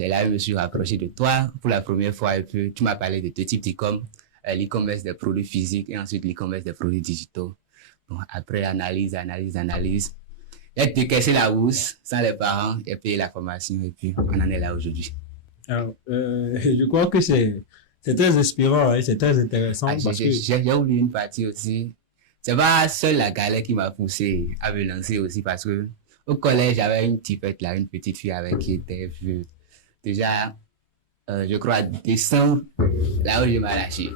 c'est là que je me suis rapproché de toi pour la première fois et puis tu m'as parlé de deux types d'e-com, l'e-commerce des produits physiques et ensuite l'e-commerce des produits digitaux. Bon, après analyse. J'ai décaissé la housse sans les parents et payé la formation et puis on en est là aujourd'hui. Alors, je crois que c'est très inspirant, hein, c'est très intéressant Ah, parce que j'ai oublié une partie aussi. C'est pas seule la galère qui m'a poussé à me lancer aussi parce que au collège, j'avais une typette là, une petite fille avec qui était vue. Déjà, je crois, à décembre, là où je m'ai lâché.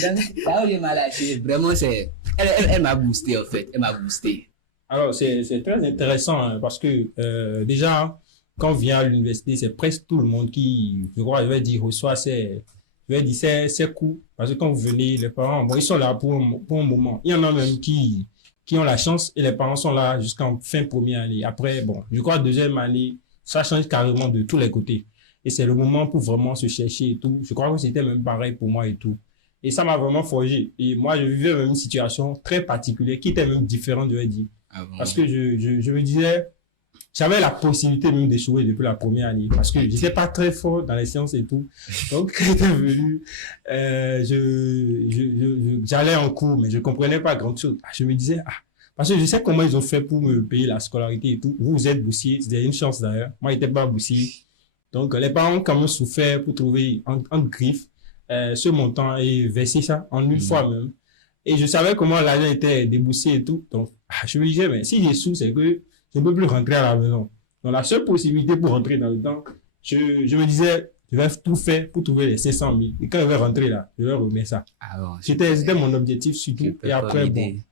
Donc, là où je m'ai lâché, vraiment, elle m'a boosté en fait, elle m'a boosté. alors c'est très intéressant hein, parce que déjà quand on vient à l'université, c'est presque tout le monde qui, je crois, je vais dire reçoit ses coûts parce que quand vous venez, les parents, bon, ils sont là pour un moment. Il y en a même qui ont la chance et les parents sont là jusqu'en fin première année. Après, bon, je crois deuxième année, ça change carrément de tous les côtés. Et c'est le moment pour vraiment se chercher et tout. Je crois que c'était même pareil pour moi et tout. Et ça m'a vraiment forgé. Et moi, je vivais même une situation très particulière qui était même différente, je vais dire. Ah bon? Parce que je me disais, j'avais la possibilité même d'échouer depuis la première année parce que j'étais pas très fort dans les sciences et tout. Donc, quand j'étais venu, j'allais en cours, mais je comprenais pas grand chose. Je me disais, ah, parce que je sais comment ils ont fait pour me payer la scolarité et tout. Vous êtes boursier, c'était une chance d'ailleurs. Moi, j'étais pas boursier. Donc, les parents ont quand même souffert pour trouver en griffe ce montant et verser ça en une fois même. Et je savais comment l'argent était déboursé et tout. Donc, je me disais, mais si j'ai sous, c'est que je ne peux plus rentrer à la maison. Donc, la seule possibilité pour rentrer dans le temps, je me disais, je vais tout faire pour trouver les 500 000. Et quand je vais rentrer là, je vais remettre ça. Ah bon, C'était mon objectif surtout. super Et après, bonne bon, idée.